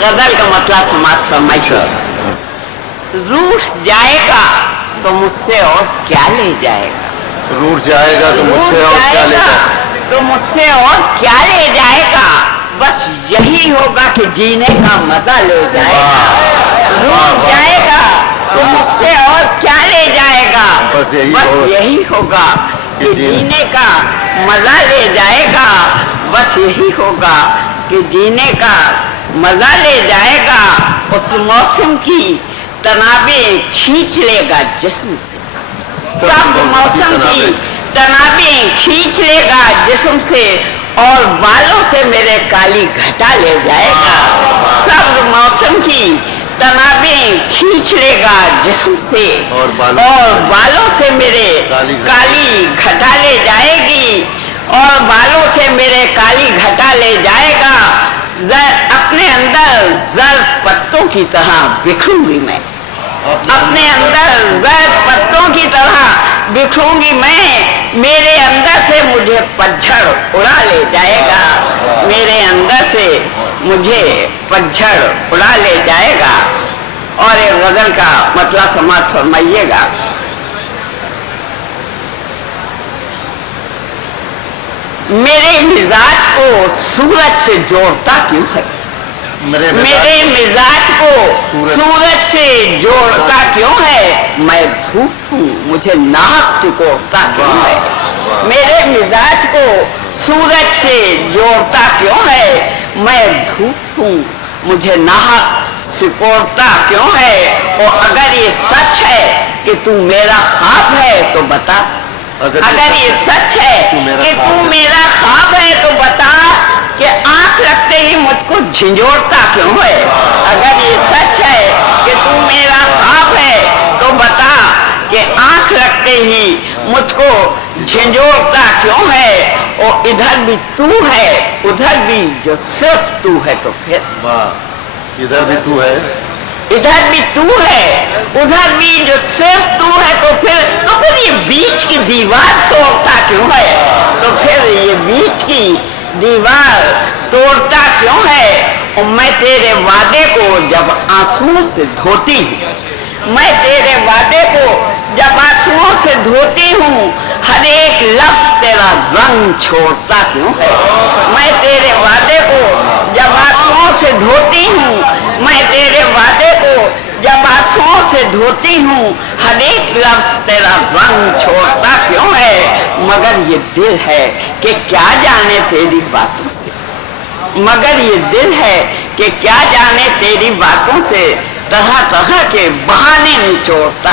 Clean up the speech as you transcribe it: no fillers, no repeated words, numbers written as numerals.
गजल का मतलब समाप्त फरमाइए। रूठ जाएगा तो मुझसे और क्या ले जाएगा, रूठ जाएगा तो मुझसे और क्या ले जाएगा, तो मुझसे और क्या ले जाएगा, बस यही होगा कि जीने का मजा ले जाएगा। रूठ जाएगा तो मुझसे और क्या ले जाएगा, बस यही होगा कि जीने का मजा ले जाएगा, बस यही होगा कि जीने का मजा ले जाएगा। उस मौसम की तनाबें खींच लेगा जिस्म से, सब मौसम की तनाबें खींच लेगा जिस्म से, और बालों से मेरे काली घटा ले जाएगा। सब मौसम की तनाबें खींच लेगा जिस्म से, और बालों से मेरे काली घटा ले जाएगी, और बालों से मेरे काली घटा ले जाएगा। अपने अंदर जर्द पत्तों की तरह बिखरूंगी मैं, अपने अंदर जर्द पत्तों की तरह बिखरूंगी मैं, मेरे अंदर से मुझे पतझड़ उड़ा ले जाएगा, मेरे अंदर से मुझे पतझड़ उड़ा ले जाएगा। और एक गजल का मतलब समाप्त फरमाइएगा। मेरे मिजाज को सूरज से जोड़ता क्यों है, मेरे मिजाज को सूरज से जोड़ता क्यों है, मैं धूप हूँ मुझे नाहक सिकोड़ता क्यों है, मेरे मिजाज को सूरज से जोड़ता क्यों है, मैं धूप हूँ मुझे नाहक सिकोड़ता क्यों है। और अगर ये सच है कि तू मेरा ख्वाब है तो बता, अगर ये सच है कि तू मेरा ख्वाब है तो बता कि आंख रखते ही मुझको झिंझोड़ता क्यों है, अगर ये सच है कि तू मेरा ख्वाब है तो बता कि आंख रखते ही मुझको झिंझोड़ता क्यों है। और इधर भी तू है उधर भी जो सिर्फ तू है, तो फिर इधर भी तू है, इधर भी तू है उधर भी जो सिर्फ तू है, तो फिर ये बीच की दीवार तोड़ता क्यों है, तो फिर ये बीच की दीवार तोड़ता क्यों है। और मैं तेरे वादे को जब आंसुओं से धोती हूँ, मैं तेरे वादे को जब आंसुओं से धोती हूँ, हर एक लफ्ज तेरा रंग छोड़ता क्यों है, मैं तेरे वादे को जब आंसुओं से धोती हूँ, मैं तेरे वादे को जब आंसुओं से धोती हूँ, हर एक लफ्ज तेरा रंग छोड़ता क्यों है। मगर ये दिल है कि क्या जाने तेरी बातों से, मगर ये दिल है कि क्या जाने तेरी बातों से, तरह तरह के बहाने निचोड़ता।